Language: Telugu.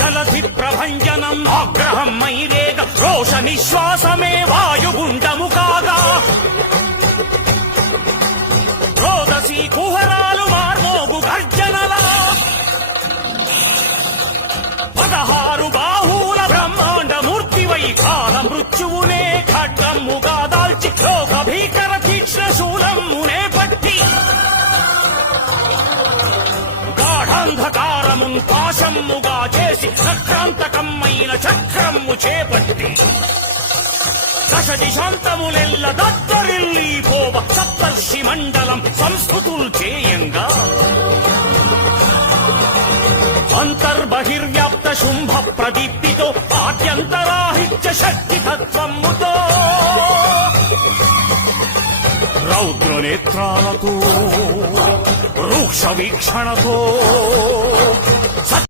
జలధి ప్రభంజనం ఆగ్రహం మైరేగ రోష నిశ్వాసమే వాయుగుండము కాగా రోదసీ కుహరాలు మార్మోగు గర్జనలా 16 బాహువుల బ్రహ్మాండ మూర్తివై కాల మృత్యువునే ఖడ్గమ్ముగా దాల్చి లోక భీకర తీక్ష్ణ శూలమ్మునే పట్టి గాఢాంధకారమున్ పాశమ్ముగా చేసి చక్రాంతకమ్మైన చక్రమ్ము చేపట్టి దశ దిశాంతములెల్ల దత్తరిల్లి పోవ సప్తర్షి మండలం సంస్కృతులు చేయంగా అంతర్బహిర్వ్యాప్త శుంభ ప్రదీప్తితో ఆద్యంతరాహిత్య శక్తి తత్వముతో రౌద్ర నేత్రాలతో రూక్ష వీక్షణతో